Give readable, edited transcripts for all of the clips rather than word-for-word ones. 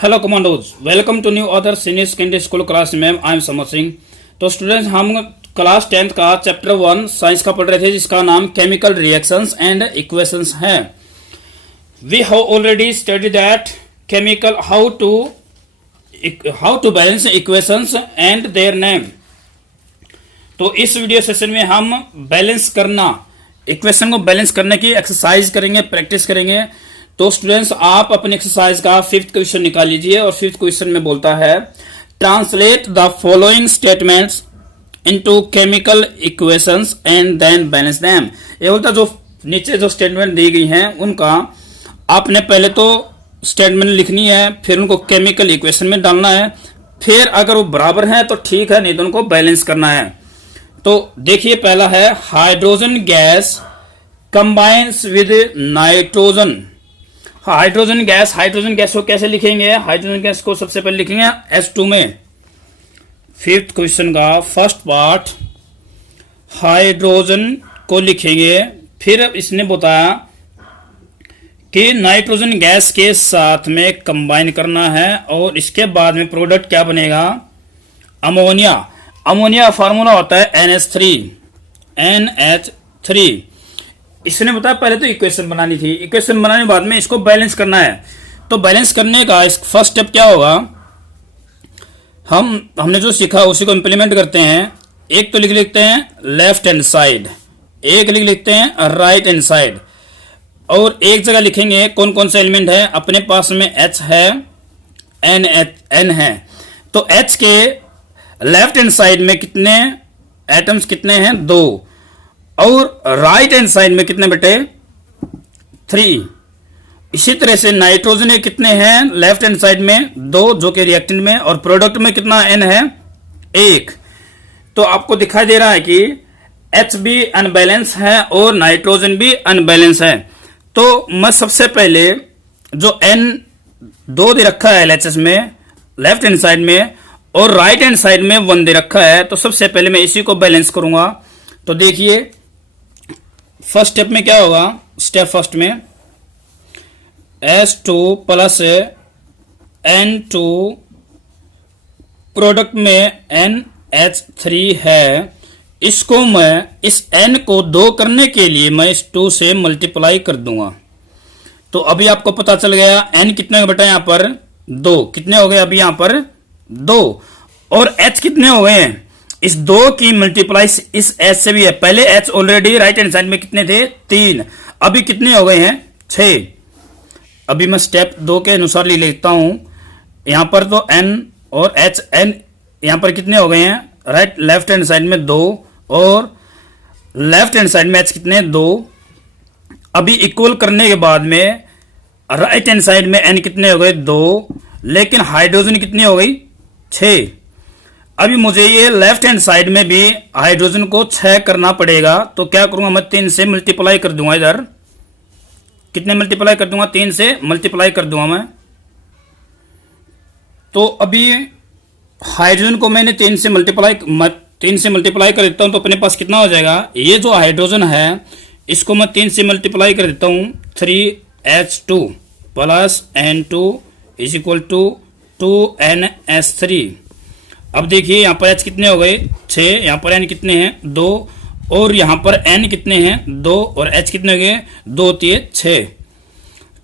Hello commandos, welcome to new other senior secondary school class में I M Samar Singh. तो students, हम class 10th का chapter 1 science का पढ़ रहे थे, जिसका नाम केमिकल रिएक्शंस एंड इक्वेशंस है। We have already study that chemical how to balance equations and their name. तो इस वीडियो सेशन में हम बैलेंस करना, इक्वेशन को बैलेंस करने की एक्सरसाइज करेंगे, प्रैक्टिस करेंगे। तो स्टूडेंट्स, आप अपनी एक्सरसाइज का 5th क्वेश्चन निकाल लीजिए और 5th क्वेश्चन में बोलता है translate the following statements into chemical equations and then balance them. ये बोलता जो नीचे जो स्टेटमेंट दी गई हैं उनका आपने पहले तो स्टेटमेंट लिखनी है, फिर उनको केमिकल इक्वेशन में डालना है, फिर अगर वो बराबर है तो ठीक है, नहीं तो उनको बैलेंस करना है। तो देखिए, पहला है hydrogen gas combines with nitrogen. Hydrogen gas को कैसे लिखेंगे? हाइड्रोजन गैस को सबसे पहले लिखेंगे H2 में। 5th क्वेश्चन का फर्स्ट पार्ट, हाइड्रोजन को लिखेंगे, फिर इसने बताया कि नाइट्रोजन गैस के साथ में कंबाइन करना है और इसके बाद में प्रोडक्ट क्या बनेगा? अमोनिया। अमोनिया का फार्मूला होता है NH3। इसने बताया पहले तो इक्वेशन बनानी थी, इक्वेशन बनाने के बाद में इसको बैलेंस करना है। तो बैलेंस करने का फर्स्ट स्टेप क्या होगा? हमने जो सीखा उसी को इंप्लीमेंट करते हैं। एक तो लिखते हैं लेफ्ट हैंड साइड, एक लिखते हैं राइट हैंड साइड, और एक जगह लिखेंगे कौन कौन सा एलिमेंट है। अपने पास में H है, N है, तो H के लेफ्ट हैंड साइड में कितने एटम्स कितने हैं? 2। और राइट हैंड साइड में कितने बेटे? 3। इसी तरह से नाइट्रोजन के कितने हैं लेफ्ट हैंड साइड में? 2, जो कि रिएक्टेंट में, और प्रोडक्ट में कितना N है? 1। तो आपको दिखाई दे रहा है कि H भी अनबैलेंस है और नाइट्रोजन भी अनबैलेंस है। तो मैं सबसे पहले जो N2 दे रखा है LHS में लेफ्ट हैंड साइड में और राइट हैंड साइड में 1 दे रखा है, तो सबसे पहले मैं इसी को बैलेंस करूंगा। तो देखिए, फर्स्ट स्टेप में क्या होगा? स्टेप फर्स्ट में H2 प्लस N2, प्रोडक्ट में NH3 है। इसको मैं इस N को 2 करने के लिए मैं इस 2 से मल्टीप्लाई कर दूंगा। तो अभी आपको पता चल गया N कितने बेटा? यहां पर 2। कितने हो गए अभी? यहां पर 2। और H कितने हो गए हैं? इस 2 की मल्टीप्लाई इस H से भी है। पहले H already right hand side में कितने थे? 3। अभी कितने हो गए हैं? 6। अभी मैं स्टेप 2 के अनुसार ले लेता हूं। यहां पर तो N और H, N यहां पर कितने हो गए हैं? राइट लेफ्ट हैंड साइड में 2 और लेफ्ट हैंड साइड में H कितने? 2। अभी इक्वल करने के बाद में राइट हैंड साइड में N कितने हो गए? 2। लेकिन हाइड्रोजन कितनी हो गई? 6। अभी मुझे ये लेफ्ट हैंड साइड में भी हाइड्रोजन को 6 करना पड़ेगा। तो क्या करूंगा मैं? 3 से मल्टीप्लाई कर दूंगा। इधर कितने मल्टीप्लाई कर दूंगा? 3 से मल्टीप्लाई कर दूंगा मैं। तो अभी हाइड्रोजन को मैंने 3 से मल्टीप्लाई कर देता हूं, तो अपने पास कितना हो जाएगा? ये जो हाइड्रोजन है इसको मैं 3 से मल्टीप्लाई कर देता हूं। 3H2 plus N2 is equal to 2NH3। अब देखिए, यहां पर H कितने हो गए? 6। यहां पर N कितने हैं? 2। और यहां पर N कितने हैं? 2। और H कितने हो गए? 2 3 6।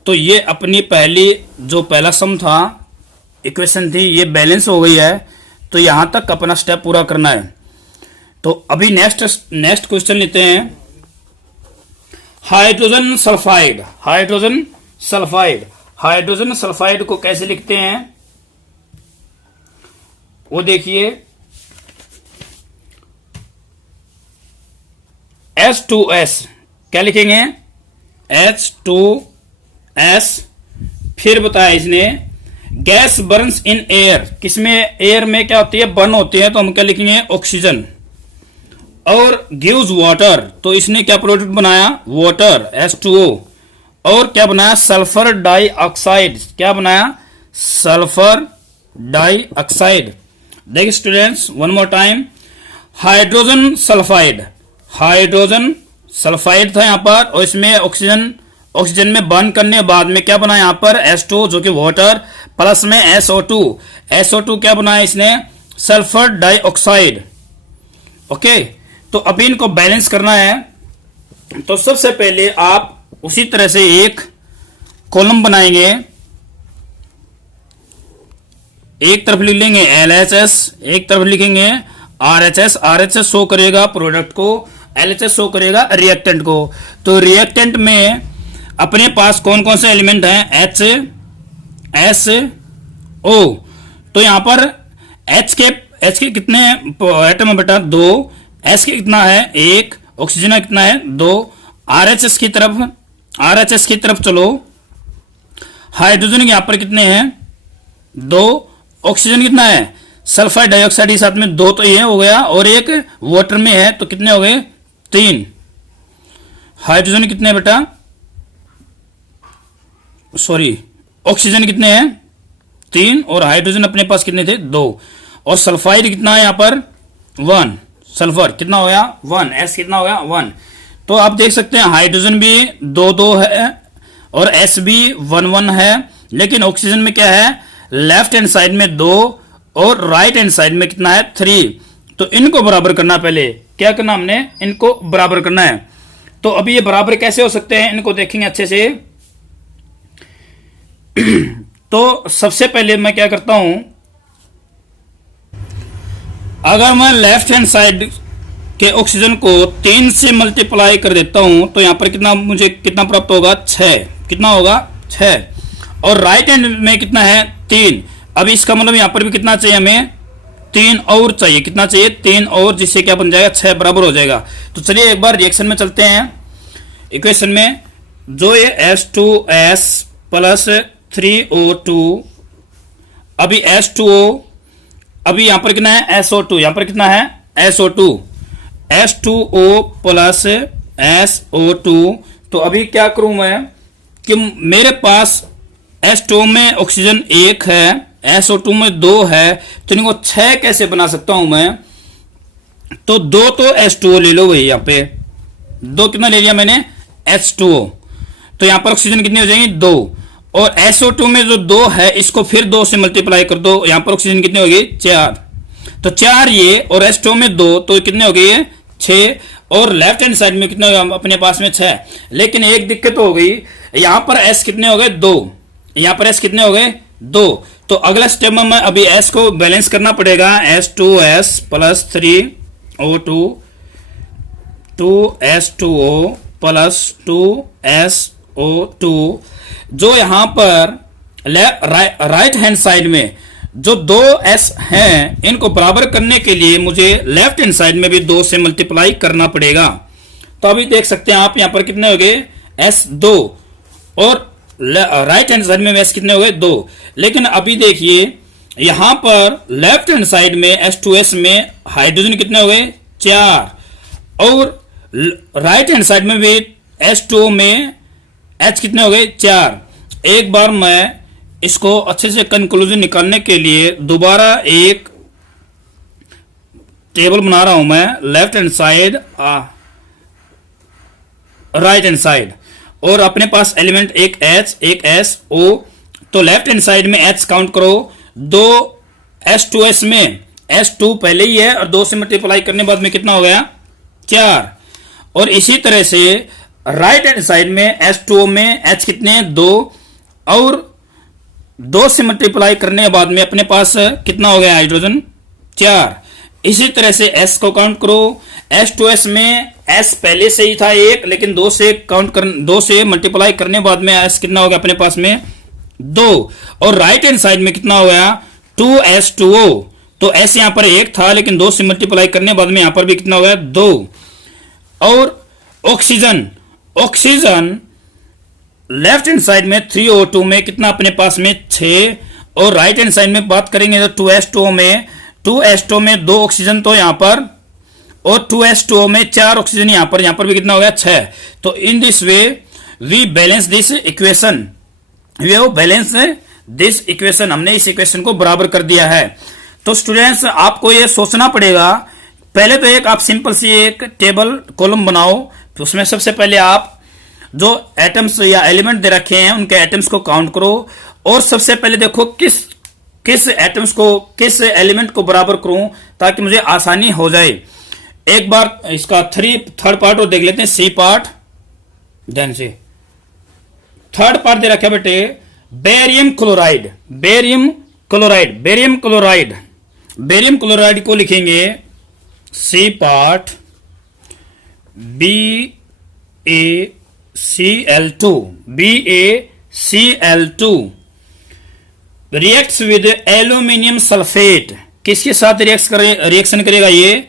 तो ये अपनी पहला सम था, इक्वेशन थी, ये बैलेंस हो गई है। तो यहां तक अपना स्टेप पूरा करना है। तो अभी नेक्स्ट क्वेश्चन लेते हैं। हाइड्रोजन सल्फाइड को कैसे लिखते हैं वो देखिए। H2S क्या लिखेंगे? H2S। फिर बताया इसने गैस बर्न्स इन एयर। किसमें? एयर में क्या होती है? बर्न होती है, तो हम क्या लिखेंगे? ऑक्सीजन। और गिव्स वाटर, तो इसने क्या प्रोडक्ट बनाया? Water, H2O। और क्या बनाया? Sulphur dioxide. क्या बनाया? Sulphur dioxide. देखिए students, one more time, hydrogen sulphide था यहां पर, और इसमें ऑक्सीजन ऑक्सीजन में बर्न करने के बाद में क्या बना यहाँ पर H2 जो कि वाटर, प्लस में SO2। SO2 क्या बना है इसने, सल्फर डाइऑक्साइड। ओके, तो अभी इनको बैलेंस करना है। तो सबसे पहले आप उसी तरह से एक कॉलम बनाएंगे, एक तरफ लिख लेंगे LHS, एक तरफ लिखेंगे RHS। RHS शो करेगा प्रोडक्ट को, LHS शो करेगा रिएक्टेंट को। तो रिएक्टेंट में अपने पास कौन कौन से एलिमेंट हैं, HSO। तो यहां पर H के कितने एटम है बेटा, 2। S के कितना है, 1। ऑक्सीजन का कितना है, 2। RHS की तरफ चलो, हाइड्रोजन के यहां पर कितने हैं, 2। ऑक्सीजन कितना है, सल्फर डाइऑक्साइड के साथ में 2 तो ये हो गया, और एक वाटर में है तो कितने हो गए, 3। हाइड्रोजन कितने हैं बेटा, सॉरी ऑक्सीजन कितने हैं, 3, और हाइड्रोजन अपने पास कितने थे, 2। और सल्फाइड कितना है यहां पर, 1। सल्फर कितना हो गया, 1। S कितना हो गया, 1। तो आप देख सकते हैं हाइड्रोजन भी 2-2 है और S भी 1-1 है, लेकिन ऑक्सीजन में क्या है, लेफ्ट हैंड साइड में 2 और राइट हैंड साइड में कितना है, 3। तो इनको बराबर करना, पहले क्या करना हमने, इनको बराबर करना है। तो अभी ये बराबर कैसे हो सकते हैं, इनको देखेंगे अच्छे से। तो सबसे पहले मैं क्या करता हूं, अगर मैं लेफ्ट हैंड साइड के ऑक्सीजन को 3 से मल्टीप्लाई कर देता हूं तो यहां पर मुझे कितना प्राप्त होगा, 6। कितना होगा, 6। और राइट हैंड में कितना है, 3। अब इसका मतलब यहां पर भी कितना चाहिए हमें, 3 और चाहिए। कितना चाहिए, 3 और, जिससे क्या बन जाएगा, 6 बराबर हो जाएगा। तो चलिए एक बार रिएक्शन में चलते हैं। इक्वेशन में जो ये H2S प्लस 3O2, अभी H2O, अभी यहां पर कितना है, SO2। यहां पर कितना है, SO2। H2O plus SO2। तो अभी क्या करूं मैं कि मेरे पास H2O में ऑक्सीजन 1 है, SO2 में 2 है, तो इनको 6 कैसे बना सकता हूं मैं। तो 2 तो H2O ले लो भाई, यहां पे 2 कितना ले लिया मैंने, H2O। तो यहां पर ऑक्सीजन कितनी हो जाएंगी, 2। और SO2 में जो 2 है इसको फिर 2 से मल्टीप्लाई कर दो, यहां पर ऑक्सीजन कितनी होगी, 4। तो 4 ये, और H2O में 2, तो कितने हो गए, 6। और लेफ्ट हैंड साइड में कितने अपने पास में, 6। लेकिन एक दिक्कत हो गई, यहां पर S कितने हो गए, 2। यहां पर S कितने हो गए, 2। तो अगला स्टेप में मैं अभी S को बैलेंस करना पड़ेगा। H2S plus 3O2, 2S2O plus 2SO2। जो यहां पर राइट हैंड साइड में जो 2S हैं, इनको बराबर करने के लिए मुझे लेफ्ट हैंड साइड में भी 2 से मल्टीप्लाई करना पड़ेगा। तो अभी देख सकते हैं आप यहां पर कितने हो गए, S2, और राइट हैंड साइड में S कितने हो गए, 2। लेकिन अभी देखिए यहां पर लेफ्ट हैंड साइड में H2S में हाइड्रोजन कितने हो गए, 4। और राइट हैंड साइड में भी H2O में H कितने हो गए, 4। एक बार मैं इसको अच्छे से कंक्लूजन निकालने के लिए दोबारा एक टेबल बना रहा हूं मैं, left hand side, right hand side, और अपने पास एलिमेंट एक H एक SO। तो लेफ्ट हैंड साइड में H काउंट करो, 2 H2S में S2 पहले ही है और 2 से मल्टीप्लाई करने बाद में कितना हो गया, 4। और इसी तरह से राइट हैंड साइड में H2O में H कितने, 2, और 2 से मल्टीप्लाई करने के बाद में अपने पास कितना हो गया, हाइड्रोजन, 4। इसी तरह से S को काउंट करो, H2S में S पहले से ही था 1, लेकिन 2 से मल्टीप्लाई करने बाद में S कितना हो गया अपने पास में, 2। और राइट हैंड साइड में कितना हो गया, 2S2O। तो S यहां पर 1 था, लेकिन 2 से मल्टीप्लाई करने बाद में यहां पर भी कितना हो गया, 2। और ऑक्सीजन लेफ्ट हैंड साइड में 3O2 में कितना अपने पास में, 6। और राइट हैंड साइड में बात करेंगे तो 2S2O में 2 ऑक्सीजन तो यहां पर, और 2S2O में 4 ऑक्सीजन यहां पर भी कितना हो गया, 6। तो in this way we balance this equation, हमने इस इक्वेशन को बराबर कर दिया है। तो स्टूडेंट्स आपको ये सोचना पड़ेगा, पहले तो एक आप सिंपल सी एक टेबल कॉलम बनाओ। तो उसमें सबसे पहले आप जो एटम्स या एलिमेंट दे रखे हैं उनके एटम्स को काउंट करो और सबसे पहले देखो किस किस एटम्स को किस एलिमेंट को बराबर करूं ताकि मुझे आसानी हो जाए। एक बार इसका थर्ड पार्ट और देख लेते हैं, सी पार्ट। ध्यान से थर्ड पार्ट दे रखा है बेटे barium chloride. Barium chloride barium chloride barium chloride को लिखेंगे C part BaCl2 BaCl2 reacts with aluminium sulphate. किसके साथ रिएक्शन करेगा ये?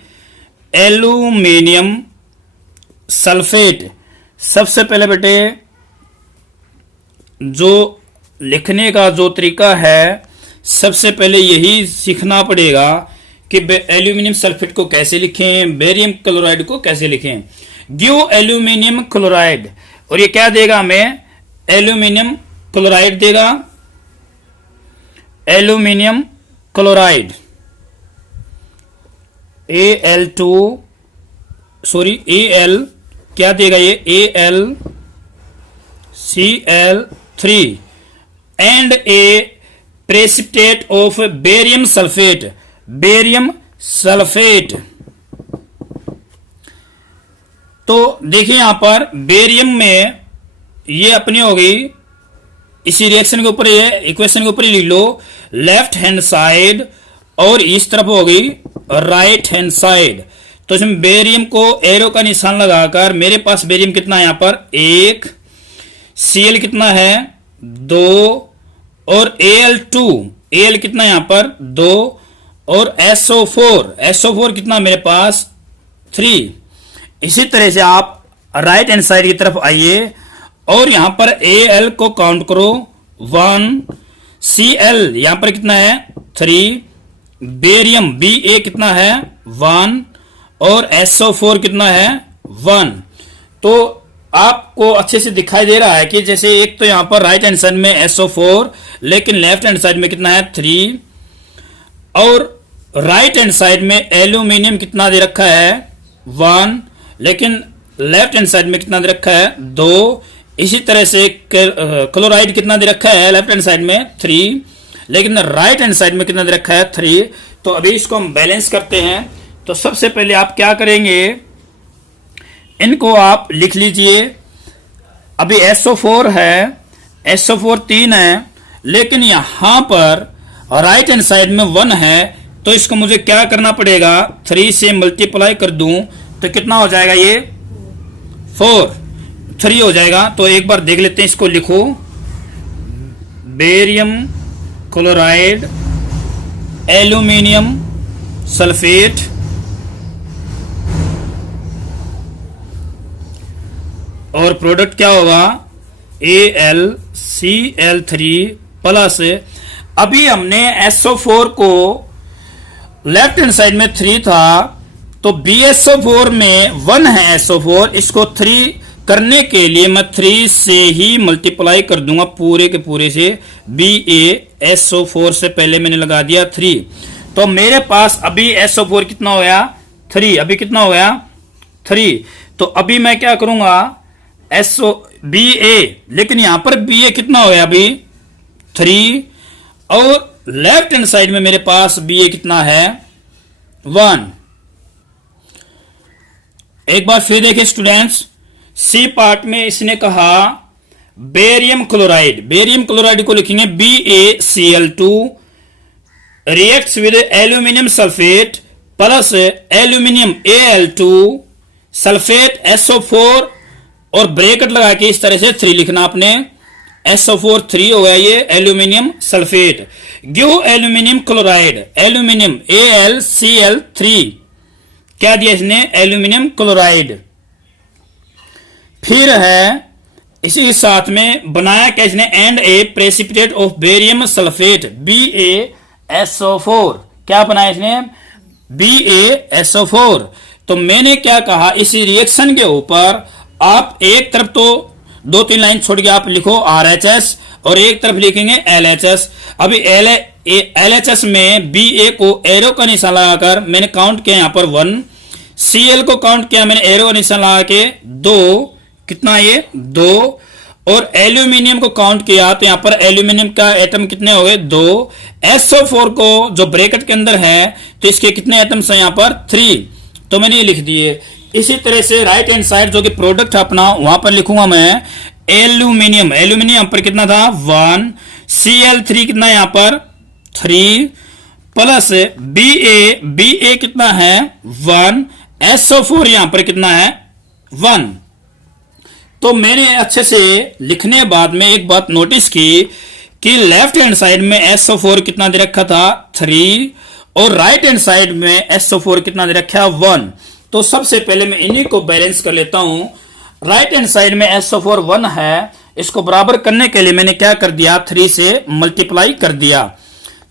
Aluminium sulphate. सबसे पहले बेटे जो लिखने का जो तरीका है सबसे पहले यही सीखना पड़ेगा कि एल्यूमिनियम सल्फेट को कैसे लिखें, बेरियम क्लोराइड को कैसे लिखें। गिव एल्यूमिनियम क्लोराइड और ये क्या देगा हमें? एल्यूमिनियम क्लोराइड देगा। Aluminium chloride Al2 sorry Al क्या देगा ये? AlCl3 and A precipitate of barium sulphate. Barium sulphate तो देखिए यहां पर बेरियम में ये अपनी हो गई, इसी रिएक्शन के ऊपर ये इक्वेशन के ऊपर लिख लो लेफ्ट हैंड साइड और इस तरफ हो गई राइट हैंड साइड। तो इसमें बेरियम को एरो का निशान लगाकर मेरे पास बेरियम कितना है यहां पर? 1, Cl कितना है? 2 और Al कितना यहां पर? 2 और SO4 कितना मेरे पास? 3। इसी तरह से आप राइट हैंड साइड की तरफ आइए और यहां पर Al को काउंट करो 1, Cl यहां पर कितना है? 3, बेरियम Ba कितना है? 1 और SO4 कितना है? 1। तो आपको अच्छे से दिखाई दे रहा है कि जैसे एक तो यहां पर राइट हैंड साइड में SO4 लेकिन लेफ्ट हैंड साइड में कितना है? 3 और राइट हैंड साइड में एल्यूमिनियम कितना दे रखा है? 1 लेकिन लेफ्ट हैंड साइड में कितना दे रखा है? 2। इसी तरह से क्लोराइड कितना दे रखा है? लेफ्ट हैंड साइड में 3 लेकिन राइट हैंड साइड में कितना दे रखा है? 3। तो अभी इसको हम बैलेंस करते हैं। तो सबसे पहले आप क्या करेंगे, इनको आप लिख लीजिए। अभी SO4 है, SO4 3 है लेकिन यहां पर राइट हैंड साइड में 1 है तो इसको मुझे क्या करना पड़ेगा? 3 से मल्टीप्लाई कर दूं तो कितना हो जाएगा? ये 3 हो जाएगा। तो एक बार देख लेते हैं, इसको लिखो बेरियम क्लोराइड एल्यूमिनियम सल्फेट और प्रोडक्ट क्या होगा? AlCl3 प्लस अभी हमने SO4 को लेफ्ट हैंड साइड में 3 था तो BSO4 में 1 है SO4, इसको 3 करने के लिए मैं 3 से ही मल्टीप्लाई कर दूंगा पूरे के पूरे से। BaSO4 से पहले मैंने लगा दिया 3 तो मेरे पास अभी SO4 कितना हो गया? 3। अभी कितना हो गया? 3। तो अभी मैं क्या करूंगा? BA लेकिन यहां पर BA कितना हो गया? अभी 3 और लेफ्ट हैंड साइड में मेरे पास BA कितना है? 1। एक बार फिर देखिए स्टूडेंट्स, सी पार्ट में इसने कहा बेरियम क्लोराइड को लिखेंगे BaCl2 reacts with aluminium sulphate plus aluminium Al2 sulphate SO4 और ब्रैकेट लगा के इस तरह से 3 लिखना आपने। SO4 3 हो गया ये aluminium sulphate. Give aluminium chloride aluminium AlCl3 क्या दिया इसने? Aluminium chloride. फिर है इसी के साथ में बनाया क्या इसने? And A precipitate of barium sulphate BaSO4 क्या बनाया इसने? BaSO4। तो मैंने क्या कहा, इस रिएक्शन के ऊपर आप एक तरफ तो 2-3 लाइन छोड़ के आप लिखो RHS और एक तरफ लिखेंगे LHS। अभी LHS में BA को एरो का निशान लगाकर मैंने काउंट किया यहां पर 1, Cl को काउंट किया मैंने एरो का निशान लगा के 2, कितना ये 2, और एल्यूमिनियम को काउंट किया तो यहां पर एल्यूमिनियम का एटम कितने हो गए 2। SO4 को जो ब्रैकेट के अंदर है तो इसके कितने एटम्स हैं यहां पर 3, तो मैंने ये लिख दिए। इसी तरह से राइट हैंड साइड जो कि प्रोडक्ट है अपना वहां पर लिखूंगा मैं एल्यूमिनियम, एल्यूमिनियम यहां पर कितना था 1, Cl3 कितना है यहां पर 3, प्लस Ba कितना है 1, SO4 यहां पर कितना है 1। तो मैंने अच्छे से लिखने बाद में एक बात नोटिस की कि लेफ्ट हैंड साइड में SO4 कितना दे रखा था 3, और राइट हैंड साइड में SO4 कितना दे रखा 1। तो सबसे पहले मैं इन्हीं को बैलेंस कर लेता हूं। राइट हैंड साइड में SO4 1 है, इसको बराबर करने के लिए मैंने क्या कर दिया 3 से मल्टीप्लाई कर दिया।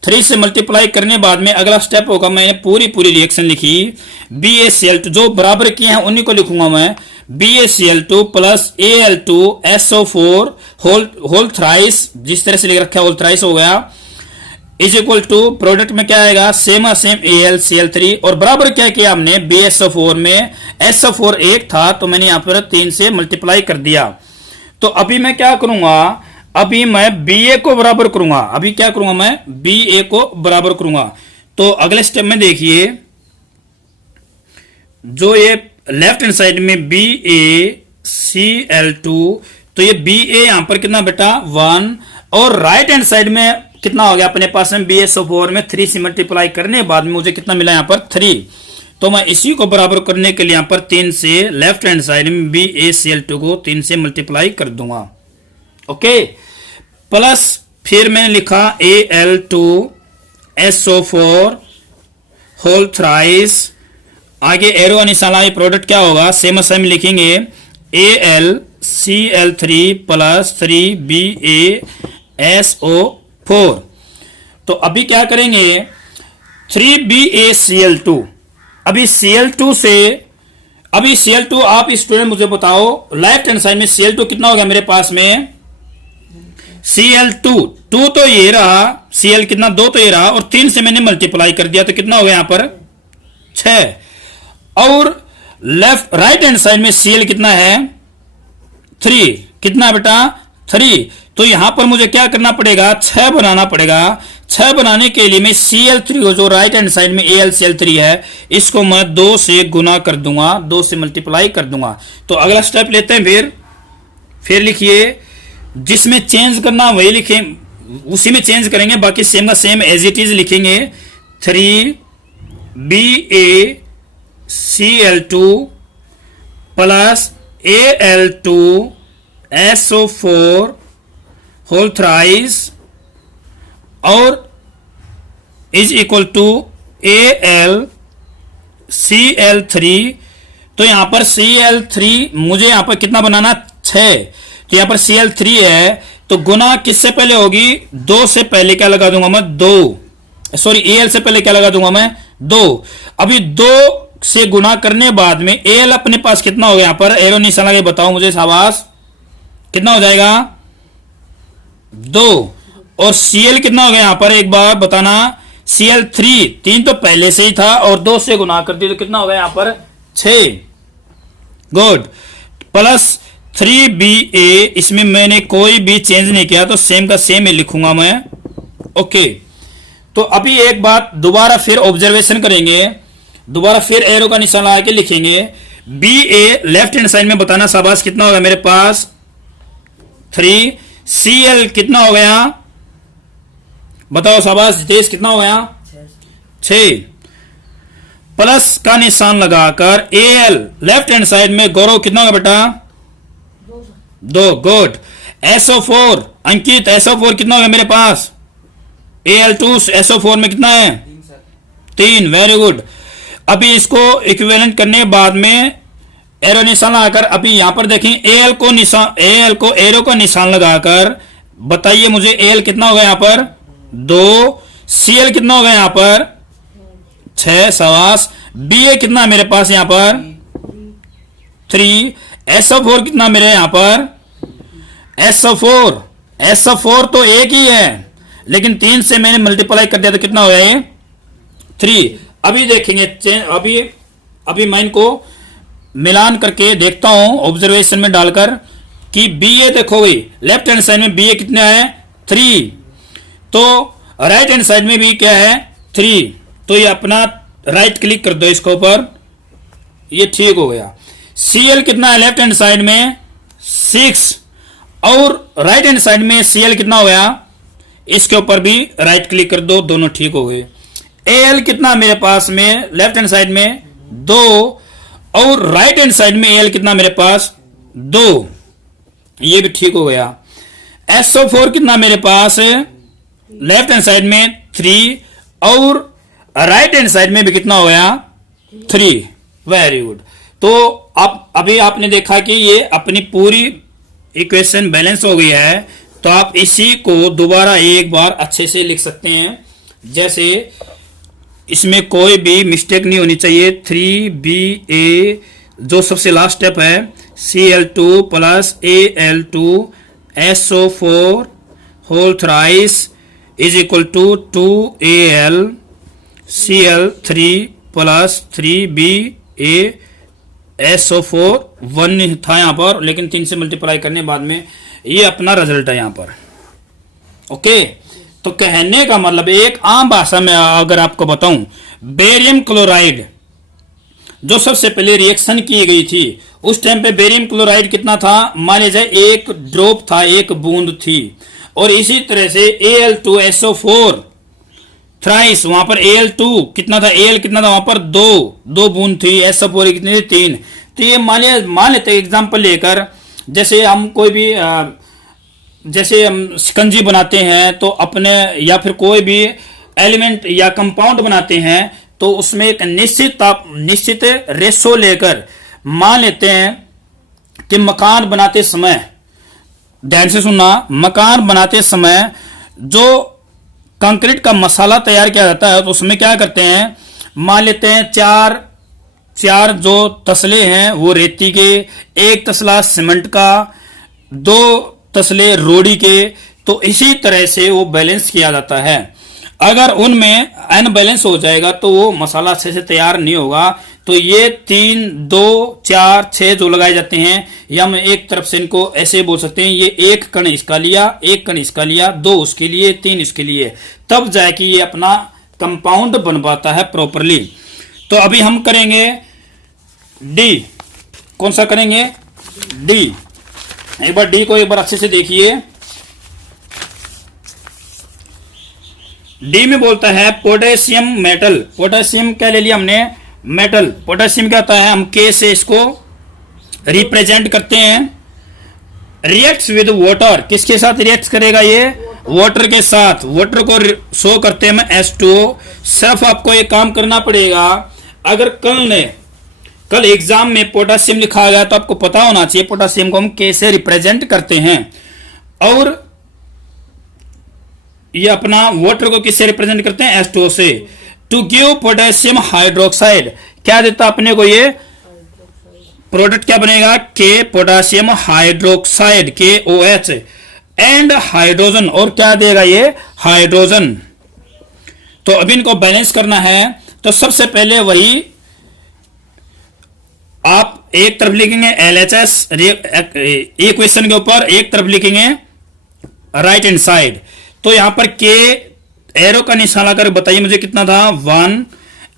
3 से मल्टीप्लाई करने बाद में अगला स्टेप होगा, मैंने पूरी रिएक्शन लिखी। BaCl2 जो बराबर किए हैं उन्हीं को लिखूंगा मैं, BaCl2 plus Al2 SO4 whole thrice, जिस तरह से लिख रखा है होल थ्राइस हो गया, इज इक्वल टू प्रोडक्ट में क्या आएगा सेम AlCl3, और बराबर क्या किया हमने BaSO4 में SO4 1 था तो मैंने यहां पर 3 से मल्टीप्लाई कर दिया। तो अभी मैं क्या करूंगा, अभी मैं Ba को बराबर करूंगा, अभी क्या करूंगा मैं Ba को बराबर करूंगा। तो अगले स्टेप में देखिए, जो ये लेफ्ट हैंड साइड में BaCl2, तो ये Ba यहां पर कितना बेटा 1, और राइट हैंड साइड में कितना हो गया अपने पास में BaSO4 में 3 से मल्टीप्लाई करने बाद में मुझे कितना मिला यहां पर 3। तो मैं इसी को बराबर करने के लिए यहां पर 3 से लेफ्ट हैंड साइड में BaCl2 को 3 से मल्टीप्लाई कर दूंगा। ओके, प्लस फिर मैंने लिखा Al2 SO4 होल थ्राइस, आगे एरो निशान आए, प्रोडक्ट क्या होगा सेम लिखेंगे AlCl3 प्लस 3BaSO4। तो अभी क्या करेंगे 3BaCl2, अभी Cl2 से, अभी Cl2 आप स्टूडेंट मुझे बताओ लेफ्ट हैंड साइड में Cl2 कितना हो गया मेरे पास में Cl2 2 तो ये रहा, Cl कितना 2 तो ये रहा, और 3 से मैंने मल्टीप्लाई कर दिया तो कितना हो गया यहां पर 6, और लेफ्ट राइट हैंड साइड में Cl कितना है 3, कितना बेटा 3। तो यहां पर मुझे क्या करना पड़ेगा 6 बनाना पड़ेगा। 6 बनाने के लिए मैं Cl3 को जो राइट हैंड साइड में AlCl3 है इसको मैं 2 से गुना कर दूंगा, 2 से मल्टीप्लाई कर दूंगा। तो अगला स्टेप लेते हैं, फिर लिखिए, जिसमें चेंज करना वही लिखें, उसी में चेंज करेंगे, बाकी सेम का सेम एज इट इज लिखेंगे। 3BaCl2 plus Al2 SO4 whole thrice और इज इक्वल टू AlCl3। तो यहां पर Cl3 मुझे यहां पर कितना बनाना 6, तो यहां पर Cl3 है तो गुना किससे पहले होगी 2 से पहले क्या लगा दूंगा मैं 2, सॉरी Al से पहले क्या लगा दूंगा मैं 2। अभी 2 से गुना करने बाद में Al अपने पास कितना हो गया, यहां पर एरो निशान लगा बताओ मुझे शाबाश, कितना हो जाएगा 2, और Cl कितना हो गया यहां पर एक बार बताना, Cl3 3 तो पहले से ही था और 2 से गुना कर दी तो कितना हो गया यहां पर 6, गुड, प्लस 3Ba, इसमें मैंने कोई भी चेंज नहीं किया तो सेम का सेम ही लिखूंगा मैं। ओके, तो अभी एक बात दोबारा फिर ऑब्जर्वेशन करेंगे, दोबारा फिर एरो का निशान लगा के लिखेंगे। Ba लेफ्ट हैंड साइड में बताना शाबाश कितना होगा मेरे पास 3, Cl कितना हो गया बताओ शाबाश जितेश कितना हो गया 6, प्लस का निशान लगाकर Al लेफ्ट हैंड साइड में गौरव कितना होगा बेटा 2, गुड। SO4 अंकित SO4 कितना होगा मेरे पास Al2 SO4 में कितना है 3, वेरी गुड। अभी इसको इक्विवेलेंट करने बाद में एरो निशान लगाकर अभी यहां पर देखें Al को एरो का निशान लगाकर बताइए मुझे Al कितना होगा यहां पर 2, Cl कितना होगा यहां पर 6, शाबाश। Ba कितना है मेरे पास यहां पर 3, SO4 कितना मेरे यहां पर SO4 तो एक ही है लेकिन 3 से मैंने मल्टीप्लाई कर दिया तो कितना हो गया ये 3। अभी देखेंगे अभी मैं इनको मिलान करके देखता हूं ऑब्जर्वेशन में डालकर कि बी ए देखो भाई लेफ्ट हैंड साइड में बी ए कितना है 3, तो राइट हैंड साइड में भी क्या है 3, तो ये अपना राइट क्लिक कर दो इसके ऊपर, ये ठीक हो गया। सीएल कितना है लेफ्ट हैंड साइड में 6 और राइट हैंड साइड में सीएल कितना हो गया, इसके ऊपर भी राइट क्लिक कर दो, दोनों ठीक हो गए। एएल कितना मेरे पास में लेफ्ट हैंड साइड में 2 और राइट हैंड साइड में एएल कितना मेरे पास 2, ये भी ठीक हो गया। SO4 कितना मेरे पास लेफ्ट हैंड साइड में 3 और राइट हैंड साइड में भी कितना हो गया 3, वेरी गुड। तो अब अभी आपने देखा कि ये अपनी पूरी इक्वेशन बैलेंस हो गई है, तो आप इसी को दोबारा एक बार अच्छे से लिख सकते हैं, जैसे इसमें कोई भी मिस्टेक नहीं होनी चाहिए। 3BA जो सबसे लास्ट स्टेप है Cl2 plus Al2 SO4 whole thrice is equal to 2Al Cl3 plus 3BA SO4 1 था यहाँ पर, लेकिन 3 से मल्टीप्लाई करने बाद में ये अपना रिजल्ट है यहाँ पर। ओके, तो कहने का मतलब एक आम भाषा में अगर आपको बताऊं, बेरियम क्लोराइड जो सबसे पहले रिएक्शन की गई थी उस टाइम पे बेरियम क्लोराइड कितना था, मान लीजिए एक ड्रॉप था, एक बूंद थी। और इसी तरह से Al2SO4 थ्राइस, वहां पर Al2 कितना था, Al कितना था वहां पर 2 बूंद थी, SO4 कितनी थी 3। तो ये मान लेते एग्जाम्पल लेकर, जैसे हम कोई भी जैसे हम शिकंजी बनाते हैं तो अपने, या फिर कोई भी एलिमेंट या कंपाउंड बनाते हैं तो उसमें एक निश्चित रेशो लेकर मान लेते हैं कि मकान बनाते समय, ध्यान से सुनना, मकान बनाते समय जो कंक्रीट का मसाला तैयार किया जाता है तो उसमें क्या करते हैं, मान लेते हैं चार जो तसले हैं वो रेती के, एक तसला सीमेंट का, 2 तसले रोड़ी के, तो इसी तरह से वो बैलेंस किया जाता है। अगर उनमें अनबैलेंस हो जाएगा तो वो मसाला अच्छे से तैयार नहीं होगा। तो ये 3, 2, 4, 6 जो लगाए जाते हैं, या हम एक तरफ से इनको ऐसे बोल सकते हैं, ये एक कण इसका लिया, एक कण इसका लिया, 2 उसके लिए, 3 इसके लिए, तब जाके ये अपना कंपाउंड बन पाता है प्रॉपरली। तो अभी हम करेंगे डी, कौन सा करेंगे डी। एक बार डी को एक बार अच्छे से देखिए। डी में बोलता है पोटेशियम मेटल। पोटेशियम क्या ले लिया हमने, मेटल। पोटेशियम क्या होता है, हम के से इसको रिप्रेजेंट करते हैं। रिएक्ट्स विद वाटर, किसके साथ रिएक्ट करेगा ये, वाटर के साथ। वाटर को शो करते हैं हम H2O। सिर्फ आपको एक काम करना पड़ेगा, अगर कल एग्जाम में पोटेशियम लिखा गया तो आपको पता होना चाहिए पोटेशियम को हम के से रिप्रेजेंट करते हैं, और ये अपना वाटर को किससे रिप्रेजेंट करते हैं, H2O से। टू गिव पोटेशियम हाइड्रोक्साइड, क्या देता अपने को ये प्रोडक्ट, क्या बनेगा, के potassium hydroxide KOH and hydrogen, और क्या देगा ये हाइड्रोजन। तो अभी इनको बैलेंस करना है, तो सबसे पहले वही आप एक तरफ लिखेंगे LHS इक्वेशन के ऊपर, एक तरफ लिखेंगे राइट हैंड साइड। तो यहां पर के एरो का निशान लगाकर बताइए मुझे कितना था 1,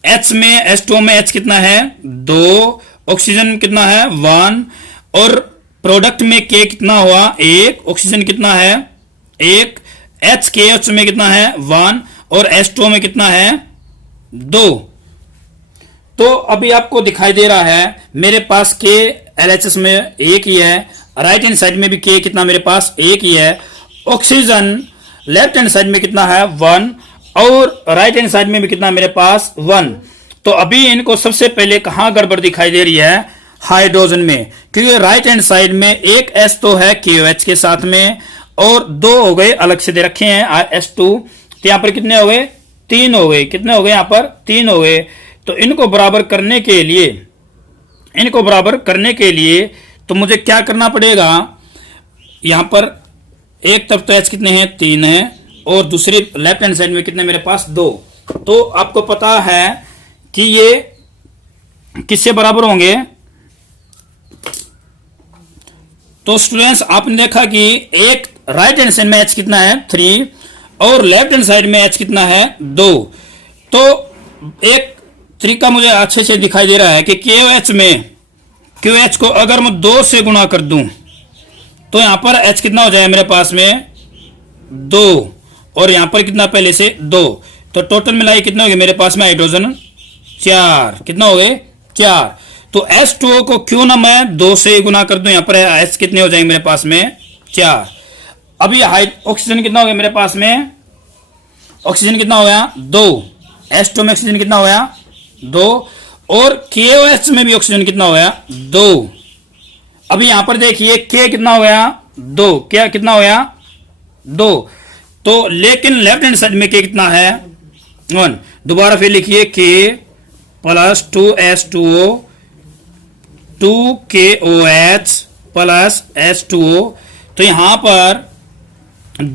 H में H2O में H कितना है 2, ऑक्सीजन कितना है 1, और प्रोडक्ट में K कितना हुआ 1, ऑक्सीजन कितना है 1, HKH में कितना है 1, और H2O में कितना है 2। तो अभी आपको दिखाई दे रहा है मेरे पास K LHS में 1 ही है, राइट हैंड साइड में भी K कितना मेरे पास 1 ही है, ऑक्सीजन लेफ्ट हैंड साइड में कितना है 1, और राइट हैंड साइड में भी कितना मेरे पास 1। तो अभी इनको सबसे पहले कहां गड़बड़ दिखाई दे रही है, हाइड्रोजन में, क्योंकि राइट हैंड साइड में एक S तो है KOH के साथ में, और 2 हो गए अलग से दे रखे हैं S2, तो यहां पर कितने हो गए 3 हो गए, कितने हो गए यहां पर 3 हो गए। तो इनको बराबर करने के लिए तो मुझे क्या करना पड़ेगा, यहां पर एक तरफ तो H कितने हैं 3 है, और दूसरी लेफ्ट हैंड साइड में कितने मेरे पास 2। तो आपको पता है कि ये किससे बराबर होंगे, तो स्टूडेंट्स आपने देखा कि एक राइट हैंड साइड में एच कितना है 3 और लेफ्ट हैंड साइड में एच कितना है 2। तो एक तरीका मुझे अच्छे से दिखाई दे रहा है कि क्यू एच को अगर मैं 2 से गुणा कर दूं तो यहां पर एच कितना हो जाए मेरे पास में 2 और यहां पर कितना पहले से 2। तो टोटल मिलाई कितना हो गया मेरे पास में हाइड्रोजन 4। कितना हो गए 4। तो H2O को क्यों ना मैं 2 से गुना कर दूं, यहां पर H कितने हो जाएंगे मेरे पास में 4। अभी ऑक्सीजन कितना हो गया मेरे पास में, ऑक्सीजन कितना हो गया 2। H2 में ऑक्सीजन कितना हो गया 2 और KOH में भी ऑक्सीजन कितना हो गया 2। अभी यहां पर देखिए K कितना हो गया 2, क्या कितना हो गया 2। तो लेकिन लेफ्ट हैंड साइड में K कितना है 1। दोबारा फिर लिखिए K plus 2H2O 2KOH plus H2O। तो यहां पर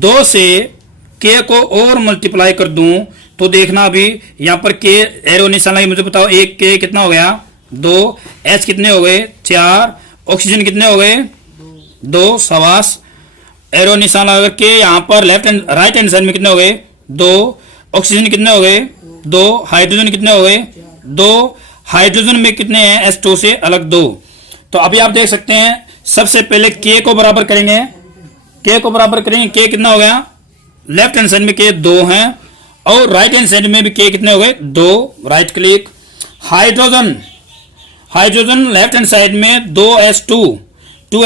2 से K को और मल्टीप्लाई कर दूं तो देखना अभी यहां पर K एरो निशान लगे, मुझे बताओ एक K कितना हो गया 2, H कितने हो गए 4, ऑक्सीजन कितने हो गए 2। सवास एरो निशान लगा के यहां पर left hand right hand side में कितने हो गए 2, ऑक्सीजन कितने हो गए 2, हाइड्रोजन कितने हो गए 2, हाइड्रोजन में कितने हैं H2 से अलग 2। तो अभी आप देख सकते हैं सबसे पहले K को बराबर करेंगे, K को बराबर करेंगे, K कितना हो गया लेफ्ट हैंड साइड में K 2 है और राइट हैंड साइड में भी K कितने हो गए 2। Right click hydrogen, hydrogen left hand side में 2H2 तो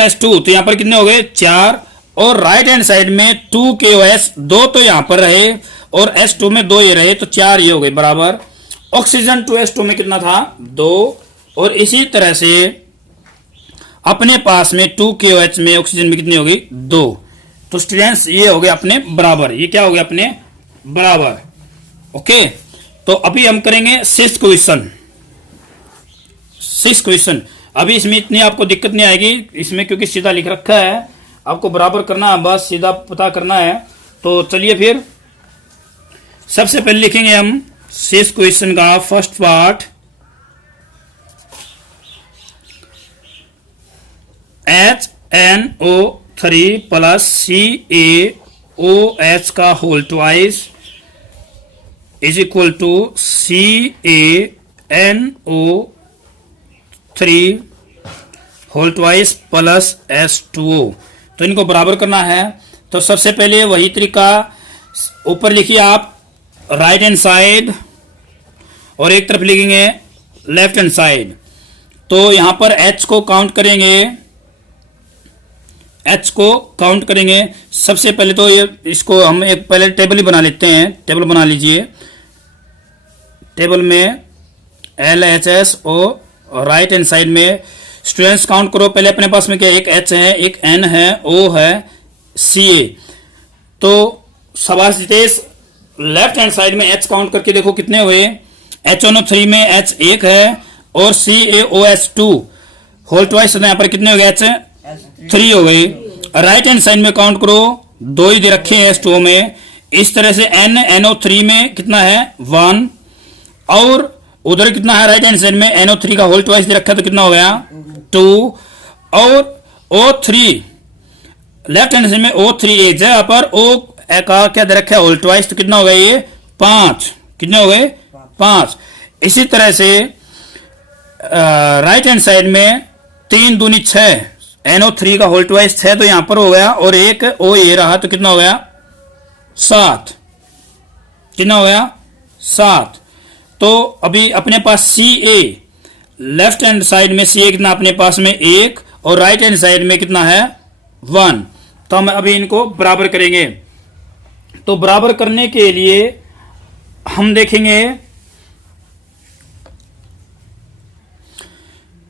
यहां पर कितने हो गए 4 और राइट हैंड साइड में 2KOH 2 तो यहां पर रहे और H2 में 2 ये रहे तो 4 ये हो गए बराबर। ऑक्सीजन 2H2 में कितना था 2 और इसी तरह से अपने पास में 2KOH में ऑक्सीजन में कितनी हो गई 2। तो स्टूडेंट्स ये हो गए अपने बराबर, ये क्या हो गया अपने बराबर। ओके तो अभी हम करेंगे सिक्स्थ क्वेश्चन। अभी इसमें इतनी आपको दिक्कत नहीं आएगी इसमें क्योंकि सीधा लिख रखा है, आपको बराबर करना है बस सीधा पता करना है। तो चलिए फिर सबसे पहले लिखेंगे हम सिक्स्थ क्वेश्चन का first part. HNO3 plus CaOH का whole twice is equal to CaNO3 whole twice plus H2O। तो इनको बराबर करना है। तो सबसे पहले वही तरीका, ऊपर लिखिए आप राइट हैंड साइड और एक तरफ लिखेंगे लेफ्ट हैंड साइड। तो यहां पर H को काउंट करेंगे, सबसे पहले तो ये इसको हम एक पहले टेबल ही बना लेते हैं। टेबल बना लीजिए, टेबल में LHS और राइट हैंड साइड में स्टूडेंट्स काउंट करो पहले अपने पास में क्या, एक H है, एक N है, O है, Ca। तो शाबाश जितेश, लेफ्ट हैंड साइड में H काउंट करके देखो कितने हुए। HNO3 में H 1 है और CaOH 2 होल ट्वाइस यहाँ पर कितने हो गए H 3 हो गई। राइट हैंड साइड में काउंट करो 2 ही दे रखे हैं H2O में। इस तरह से NNO3 में कितना है 1 और उधर कितना है राइट हैंड साइड में NO3 का होल ट्वाइस दे रखा है तो कितना हो गया 2 और O3 लेफ्ट हैंड साइड में O3 एक जगह पर O का क्या दे रखा है होल ट्वाइस तो कितना हो गया ये 5। कितने हो गए 5। इसी तरह से राइट हैंड साइड में 3 दूनी 6 NO3 का होल ट्वाइस 6 तो यहां पर हो गया और एक O ये रहा तो कितना हो गया 7। कितना हो गया 7। तो अभी अपने पास Ca लेफ्ट हैंड साइड में Ca कितना अपने पास में 1 और राइट हैंड साइड में कितना है 1। तो हम अभी इनको बराबर करेंगे। तो बराबर करने के लिए हम देखेंगे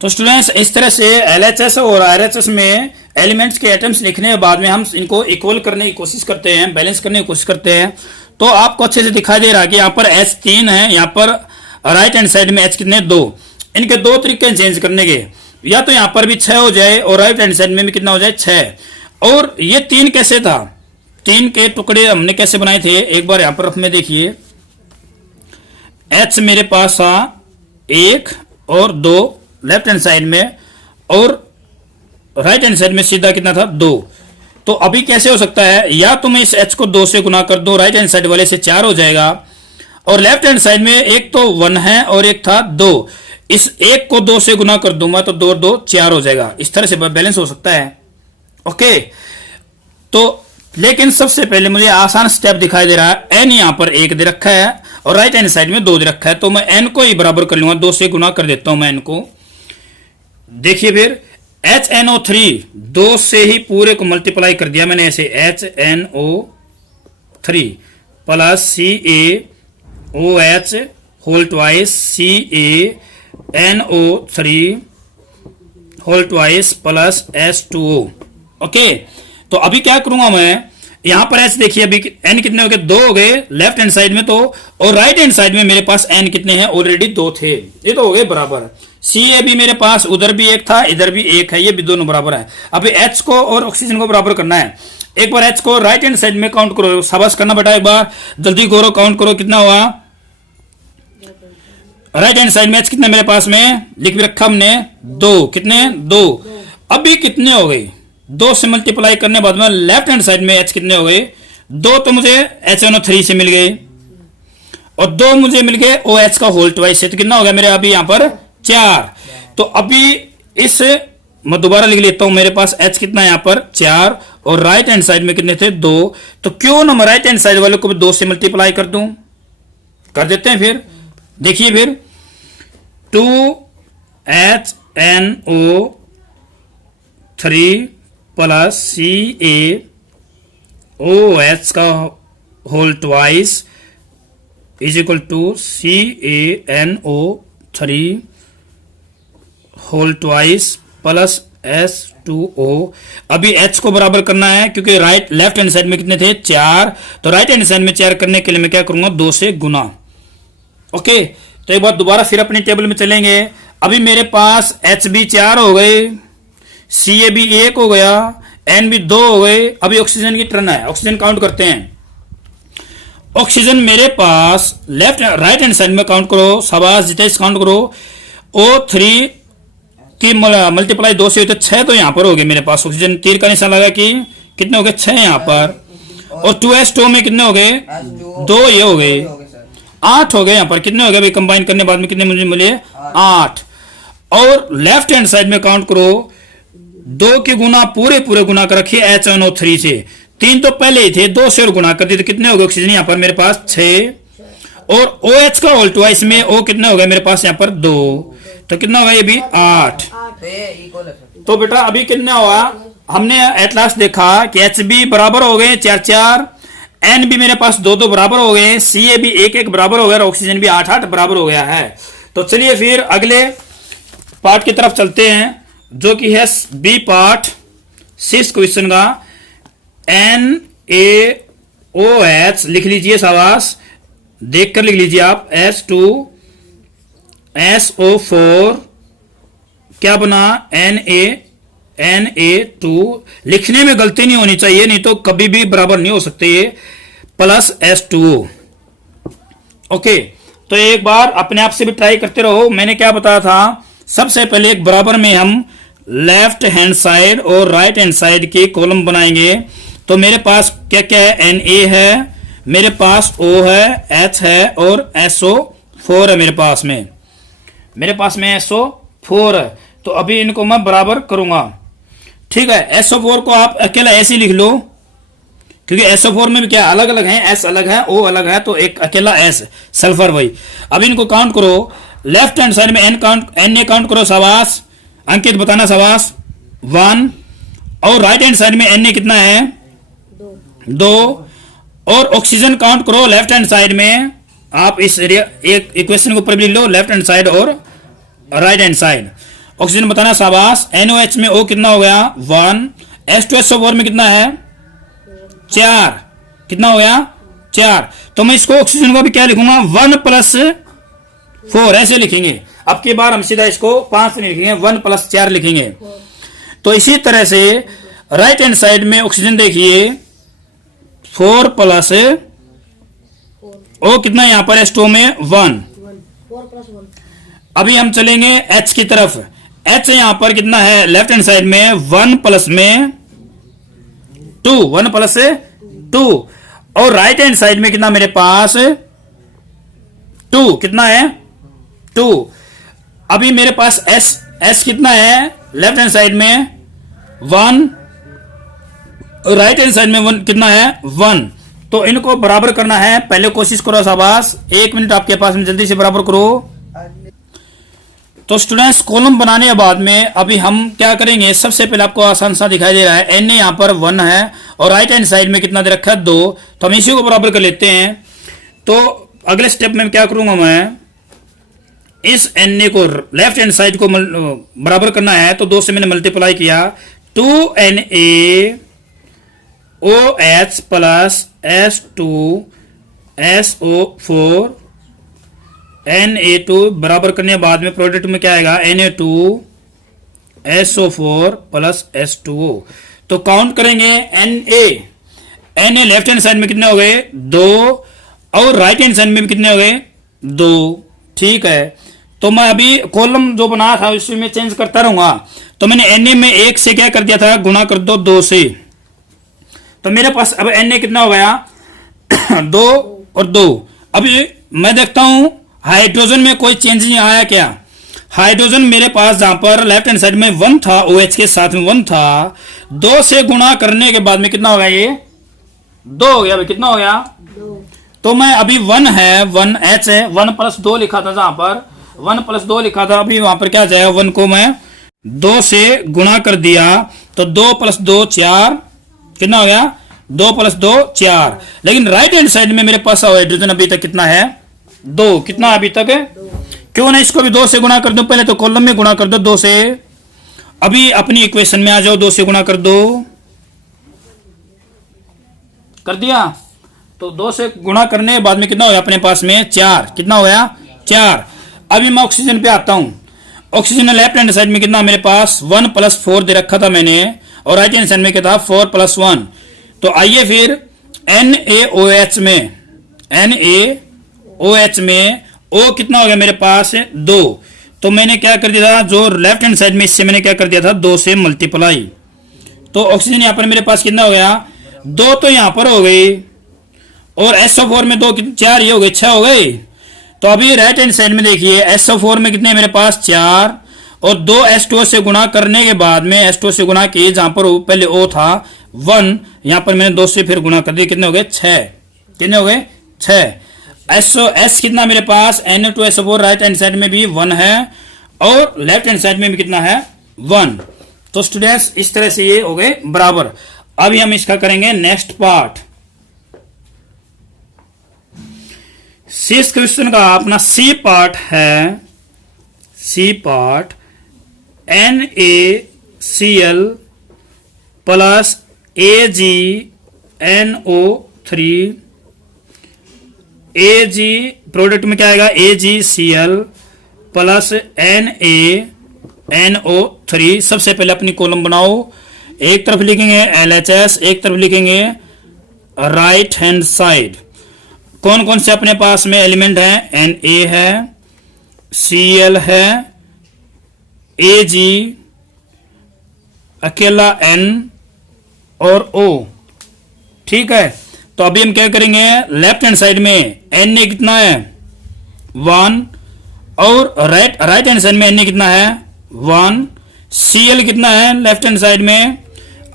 तो स्टूडेंट्स इस तरह से LHS और RHS में एलिमेंट्स के एटम्स लिखने के बाद में हम इनको इक्वल करने की कोशिश करते हैं, बैलेंस करने की कोशिश करते हैं। तो आपको अच्छे से दिखाई दे रहा है कि यहाँ पर H 3 है, यहाँ पर राइट हैंड साइड में H कितने 2। इनके 2 तरीके चेंज करने के, या तो यहाँ पर भी 6 हो जाए और राइट हैंड साइड में भी कितना हो जाए 6। और ये 3 कैसे था, 3 के टुकड़े हमने कैसे बनाए थे एक बार यहाँ पर में देखिए। H मेरे पास था 1 और 2 लेफ्ट हैंड साइड में और राइट हैंड साइड में सीधा कितना था 2। तो अभी कैसे हो सकता है, या तो मैं इस h को 2 से गुना कर दूं, राइट हैंड साइड वाले से 4 हो जाएगा, और लेफ्ट हैंड साइड में एक तो 1 है और एक था 2, इस एक को 2 से गुना कर दूंगा तो 2 2 4 हो जाएगा। इस तरह से बैलेंस हो सकता है। ओके, तो लेकिन सबसे पहले मुझे आसान स्टेप दिखाई दे रहा है। n यहां पर 1 दे रखा है और राइट हैंड साइड में 2 दे रखा है, तो मैं n को ही बराबर कर लूंगा, 2 से गुना कर देता हूं मैं n को। देखिए फिर HNO3 2 से ही पूरे को मल्टीप्लाई कर दिया मैंने, ऐसे HNO3 plus CaOH whole twice CaNO3 whole twice plus H2O। Okay, तो अभी क्या करूंगा मैं, यहां पर H देखिए अभी n कितने हो गए, 2 हो गए लेफ्ट हैंड साइड में, तो और राइट हैंड साइड में मेरे पास n कितने हैं, ऑलरेडी 2 थे, ये तो हो गए बराबर। Ca भी मेरे पास उधर भी 1 था, इधर भी 1 है, ये भी दोनों बराबर है। अभी H को और ऑक्सीजन को बराबर करना है। एक बार H को राइट हैंड साइड में काउंट करो, शाबाश करना बेटा, एक बार जल्दी करो, काउंट करो कितना हुआ। राइट हैंड साइड में H कितने मेरे पास में लिख भी रखा हमने, 2, कितने 2। अभी कितने हो गए, 2 से मल्टीप्लाई करने बाद में लेफ्ट हैंड साइड में H कितने हो गए, 2 तो मुझे HNO3 से मिल गए और 2 मुझे मिल गए OH का होल ट्वाइस से, तो कितना हो गया मेरे अभी यहां पर 4। तो अभी इस मैं दोबारा लिख लेता हूं, मेरे पास H कितना है यहां पर 4 और राइट हैंड साइड में कितने थे 2, तो क्यों ना मैं राइट हैंड साइड वाले को भी 2 से मल्टीप्लाई कर दूं, कर देते हैं। फिर देखिए फिर 2HNO3 प्लस CaOH का whole twice is equal to CaNO3 whole twice plus H2O। अभी H को बराबर करना है क्योंकि लेफ्ट हैंड साइड में कितने थे 4, तो राइट हैंड साइड में 4 करने के लिए मैं क्या करूंगा 2 से गुना। ओके, तो एक बार दोबारा फिर अपनी टेबल में चलेंगे। अभी मेरे पास H भी 4 हो गए, Ca भी 1 हो गया, N भी 2 हो गए। अभी ऑक्सीजन की टर्न है, ऑक्सीजन काउंट करते हैं। ऑक्सीजन मेरे पास राइट हैंड साइड में काउंट करो, शाबाश जितेश काउंट करो। O3 की मल्टीप्लाई 2 से होते 6, तो यहां पर हो गए मेरे पास ऑक्सीजन, तीर का निशान लगा कि कितने हो गए 6 यहां पर, और 2H2 में कितने हो गए 2, ये हो गए 8 हो गए यहां पर, कितने हो गए भाई कंबाइन करने बाद में कितने मुझे मिले 8। और लेफ्ट हैंड साइड में काउंट करो, 2 के गुना पूरे गुना कर रखिए HNO3 से, 3 तो पहले ही थे, 2 से और गुना कर दिए तो कितने हो गए ऑक्सीजन यहां पर मेरे पास 6, और OH का होल ट्वाइस में O कितने हो गए मेरे पास यहां पर 2, तो कितना होगा ये भी 8। तो बेटा अभी कितना हुआ, हमने एट लास्ट देखा कि H भी बराबर हो गए 4 4, N भी मेरे पास 2 2 बराबर हो गए, Ca भी 1 1 बराबर हो गया और ऑक्सीजन भी 8 8 बराबर हो गया है। तो चलिए फिर अगले पार्ट की तरफ चलते हैं जो कि है बी पार्ट 6 क्वेश्चन का। NaOH लिख लीजिए, शाबाश देखकर लिख लीजिए आप, H2SO4 क्या बना Na2, लिखने में गलती नहीं होनी चाहिए, नहीं तो कभी भी बराबर नहीं हो सकते ये, प्लस H2O। ओके, तो एक बार अपने आप से भी ट्राई करते रहो। मैंने क्या बताया था, सबसे पहले एक बराबर में हम लेफ्ट हैंड साइड और राइट हैंड साइड के कॉलम बनाएंगे। तो मेरे पास क्या क्या है, Na है, मेरे पास O है, H है और SO4 है मेरे पास में SO4 है। तो अभी इनको मैं बराबर करूंगा, ठीक है। SO4 को आप अकेला ऐसे ही लिख लो क्योंकि SO4 में भी क्या अलग अलग है, S अलग है, O अलग है, तो एक अकेला S सल्फर वही। अब इनको काउंट करो, लेफ्ट हैंड साइड में N काउंट करो, शाबाश अंकित बताना, शाबाश 1, और राइट हैंड साइड में Na कितना है 2, और ऑक्सीजन काउंट करो लेफ्ट हैंड साइड में, आप इस एक इक्वेशन के ऊपर भी लिख लो, लेफ्ट हैंड साइड और राइट हैंड साइड। ऑक्सीजन बताना, शाबाश। NOH में O कितना हो गया 1, H2SO4 में कितना है 4, कितना हो गया 4। तो मैं इसको ऑक्सीजन को भी क्या लिखूंगा 1 + 4 ऐसे लिखेंगे। अब की बार हम सीधा इसको 5 नहीं लिखेंगे, 1 + 4 लिखेंगे। तो इसी तरह से राइट हैंड साइड में ऑक्सीजन देखिए 4 + O कितना यहां पर H2O में 1। अभी हम चलेंगे H की तरफ, H यहां पर कितना है लेफ्ट हैंड साइड में 1 प्लस में 2, 1 प्लस 2, और राइट हैंड साइड में कितना मेरे पास 2, कितना है 2। अभी मेरे पास S कितना है लेफ्ट हैंड साइड में 1, राइट हैंड साइड में 1 कितना है 1। तो इनको बराबर करना है, पहले कोशिश करो शाबाश, 1 मिनट आपके पास में, जल्दी से बराबर करो। तो स्टूडेंट्स कॉलम बनाने के बाद में अभी हम क्या करेंगे, सबसे पहले आपको आसान सा दिखाई दे रहा है एन यहाँ पर 1 है और राइट हैंड साइड में कितना दे रखा है 2, तो हम इसी को बराबर कर लेते हैं। तो अगले स्टेप में क्या करूंगा, मैं इस एन को लेफ्ट हैंड साइड को बराबर करना है, तो 2 से मैंने मल्टीप्लाई किया, 2Na OH plus S2SO4 Na2 बराबर करने के बाद में प्रोडक्ट में क्या आएगा Na2SO4 प्लस H2O। तो काउंट करेंगे Na लेफ्ट हैंड साइड में कितने हो गए 2 और राइट हैंड साइड में भी कितने हो गए 2, ठीक है। तो मैं अभी कॉलम जो बनाया था उसमें चेंज करता रहूंगा। तो मैंने Na में 1 से क्या कर दिया था, गुणा कर दो 2 से, तो मेरे पास अब Na कितना हो गया 2 और 2। अभी मैं देखता हूं हाइड्रोजन में कोई चेंज नहीं आया क्या। हाइड्रोजन मेरे पास जहां पर लेफ्ट हैंड साइड में 1 था, OH के साथ में 1 था, 2 से गुणा करने के बाद में कितना हो गया, ये 2 हो गया। अभी कितना हो गया 2। तो मैं अभी 1 है 1H है 1 प्लस 2 लिखा था, जहां पर 1 प्लस 2 लिखा था, अभी वहां पर क्या जाएगा 1 को मैं 2 से गुणा कर दिया, तो 2 प्लस 2 4, कितना हो गया 2 प्लस 2 4। लेकिन राइट हैंड साइड में मेरे पास हाइड्रोजन अभी तक कितना है 2, कितना अभी तक है, क्यों ना इसको भी 2 से गुणा कर दो, पहले तो कॉलम में गुणा कर दो 2 से। अभी अपनी इक्वेशन में आ जाओ, 2 से गुणा कर दो, कर दिया, तो 2 से गुणा करने के बाद में कितना हो गया अपने पास में 4, कितना हो गया 4। अभी मैं ऑक्सीजन पे आता हूं, ऑक्सीजन लेफ्ट हैंड साइड में कितना मेरे पास 1 प्लस 4 दे रखा था मैंने, और राइट हैंड साइड में क्या था 4 प्लस 1। तो आइए फिर NaOH में O कितना हो गया मेरे पास 2, तो मैंने क्या कर दिया था, जो लेफ्ट हैंड साइड में इससे मैंने क्या कर दिया था 2 से मल्टीप्लाई, तो ऑक्सीजन यहां पर मेरे पास कितना हो गया 2, तो यहां पर हो गई, और SO4 में 2 4, ये हो गए 6 हो गए। तो अभी राइट हैंड साइड में देखिए SO4 में कितने मेरे पास 4, और 2 H2O से गुणा करने के बाद में H2O से गुणा किए, जहां पर पहले O था 1, यहां पर मैंने 2 से फिर गुणा कर दिया, कितने हो गए 6, कितने हो गए 6। S कितना मेरे पास Na2SO4 राइट हैंड साइड में भी 1 है और लेफ्ट हैंड साइड में भी कितना है 1। तो स्टूडेंट्स इस तरह से ये हो गए बराबर। अभी हम इसका करेंगे नेक्स्ट पार्ट। सिक्स्थ क्वेश्चन का अपना सी पार्ट है, C part NaCl plus AgNO3, Ag product में क्या आएगा AgCl प्लस NaNO3। सबसे पहले अपनी कॉलम बनाओ, एक तरफ लिखेंगे LHS, एक तरफ लिखेंगे राइट हैंड साइड। कौन कौन से अपने पास में एलिमेंट है, Na है, Cl है, Ag अकेला N और O, ठीक है। तो अभी हम क्या करेंगे, लेफ्ट हैंड साइड में Na कितना है 1, और राइट हैंड साइड में Na कितना है 1, Cl कितना है लेफ्ट हैंड साइड में,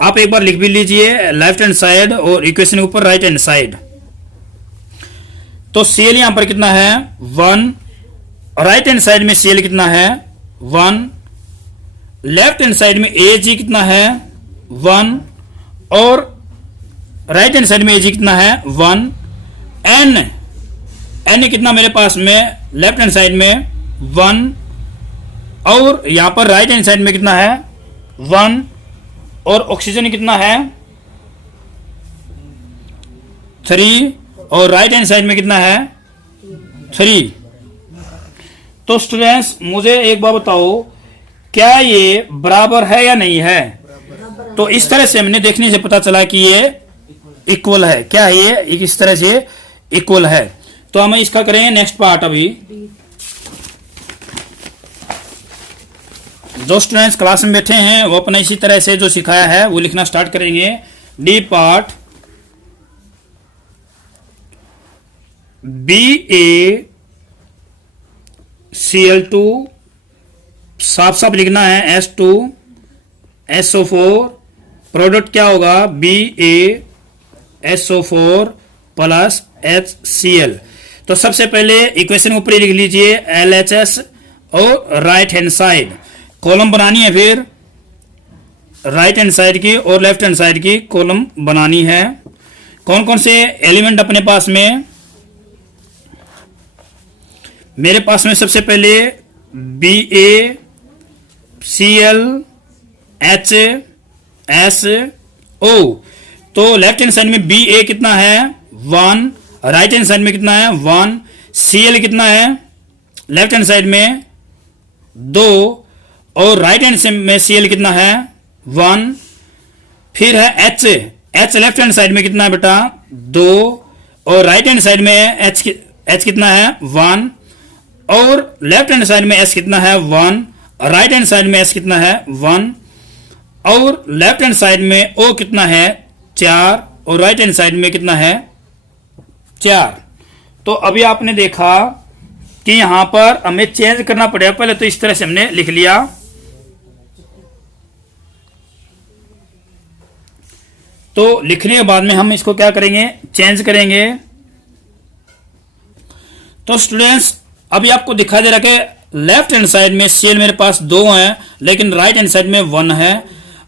आप एक बार लिख भी लीजिए लेफ्ट हैंड साइड और इक्वेशन के ऊपर राइट हैंड साइड। तो Cl यहां पर कितना है 1, राइट हैंड साइड में Cl कितना है 1, लेफ्ट हैंड साइड में Ag कितना है 1, और राइट हैंड साइड में Ag कितना है 1। N कितना मेरे पास में लेफ्ट हैंड साइड में 1, और यहां पर राइट हैंड साइड में कितना है 1, और ऑक्सीजन कितना है 3, और राइट हैंड साइड में कितना है 3। तो स्टूडेंट्स मुझे एक बात बताओ, क्या ये बराबर है या नहीं है। तो इस तरह से हमने देखने से पता चला कि ये इक्वल है, क्या है ये इस तरह से इक्वल है। तो हम इसका करेंगे नेक्स्ट पार्ट। अभी जो स्टूडेंट्स क्लास में बैठे हैं वो अपना इसी तरह से जो सिखाया है वो लिखना स्टार्ट करेंगे। डी पार्ट BaCl2 साफ साफ लिखना है H2SO4 प्रोडक्ट क्या होगा BaSO4 प्लस HCl। तो सबसे पहले इक्वेशन ऊपर लिख लीजिए LHS और राइट हैंड साइड कॉलम बनानी है, फिर राइट हैंड साइड की और लेफ्ट हैंड साइड की कॉलम बनानी है। कौन कौन से एलिमेंट अपने पास में, मेरे पास में सबसे पहले BaClHSO। तो लेफ्ट हैंड साइड में Ba कितना है 1, राइट हैंड साइड में कितना है 1, Cl कितना है लेफ्ट हैंड साइड में 2 और राइट हैंड में Cl कितना है 1। फिर है H लेफ्ट हैंड साइड में कितना है बेटा 2 और राइट हैंड साइड में H कितना है 1 और लेफ्ट हैंड साइड में S कितना है 1, राइट हैंड साइड में S कितना है 1 और लेफ्ट हैंड साइड में O कितना है 4 और राइट हैंड साइड में कितना है 4। तो अभी आपने देखा कि यहां पर हमें चेंज करना पड़ेगा। पहले तो इस तरह से हमने लिख लिया, तो लिखने के बाद में हम इसको क्या करेंगे चेंज करेंगे। तो स्टूडेंट्स अभी आपको दिखाई दे रहा है कि लेफ्ट हैंड साइड में Cl मेरे पास 2 है लेकिन राइट हैंड साइड में 1 है।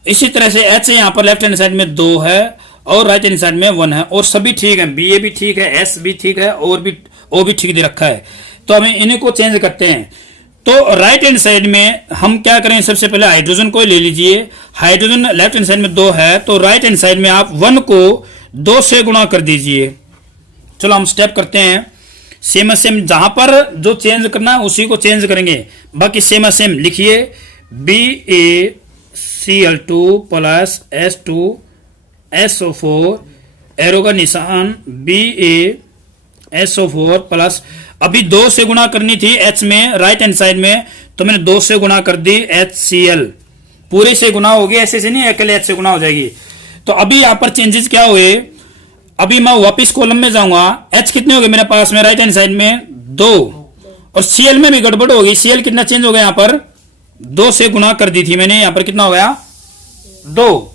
इसी तरह से H यहां पर लेफ्ट हैंड साइड में 2 है और राइट हैंड साइड में 1 है और सभी ठीक है, Ba भी ठीक है, S भी ठीक है और भी O भी ठीक दे रखा है। तो हमें इन्हीं को चेंज करते हैं। तो राइट हैंड साइड में हम क्या करें, सबसे पहले हाइड्रोजन को ले लीजिए। हाइड्रोजन लेफ्ट हैंड साइड में 2 है तो राइट हैंड साइड में आप 1 को 2 से गुणा कर दीजिए। चलो हम स्टेप करते हैं। सेम सेम जहां पर जो चेंज करना है उसी को चेंज करेंगे, बाकी सेम सेम लिखिए BaCl2 प्लस H2SO4 एरो का निशान BaSO4 प्लस, अभी 2 से गुणा करनी थी H में राइट हैंड साइड में तो मैंने 2 से गुणा कर दी HCl, पूरे से गुणा होगी, ऐसे से नहीं अकेले H से गुणा हो जाएगी। तो अभी यहां पर चेंजेस क्या हुए, अभी मैं वापस कॉलम में जाऊंगा। H कितने हो गए मेरे पास में राइट हैंड साइड में 2 और Cl में भी गड़बड़ हो गई। Cl कितना चेंज हो गया, यहां पर 2 से गुणा कर दी थी मैंने, यहां पर कितना हो गया 2।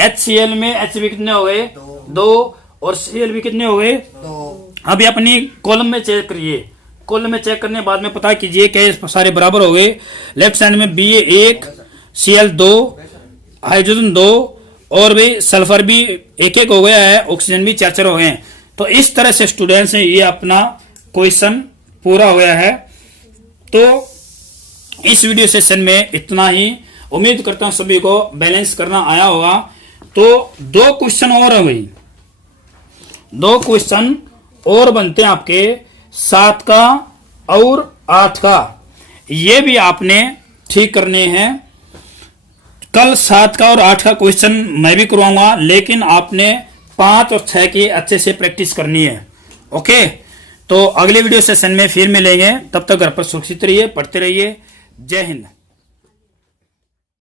HCl में H भी कितने हो गए 2 और Cl भी कितने हो गए 2। अभी अपनी कॉलम में चेक करिए, कॉलम में चेक करने के बाद में पता कीजिए कि सारे बराबर हो गए। लेफ्ट साइड में Ba 1, Cl 2, हाइड्रोजन 2 और भी सल्फर भी 1 हो गया है, ऑक्सीजन भी 4 हो गए हैं। तो इस तरह से स्टूडेंट्स ये अपना क्वेश्चन पूरा हो गया है। तो इस वीडियो सेशन में इतना ही, उम्मीद करता हूं सभी को बैलेंस करना आया होगा। तो 2 क्वेश्चन और है भाई, 2 क्वेश्चन और बनते हैं आपके 7 का और 8 का, ये भी आपने ठीक करने हैं। कल 7 का और 8 का क्वेश्चन मैं भी करवाऊंगा, लेकिन आपने 5 और 6 की अच्छे से प्रैक्टिस करनी है। ओके, तो अगले वीडियो सेशन में फिर मिलेंगे, तब तक घर पर सुरक्षित रहिए, पढ़ते रहिए। जय हिंद।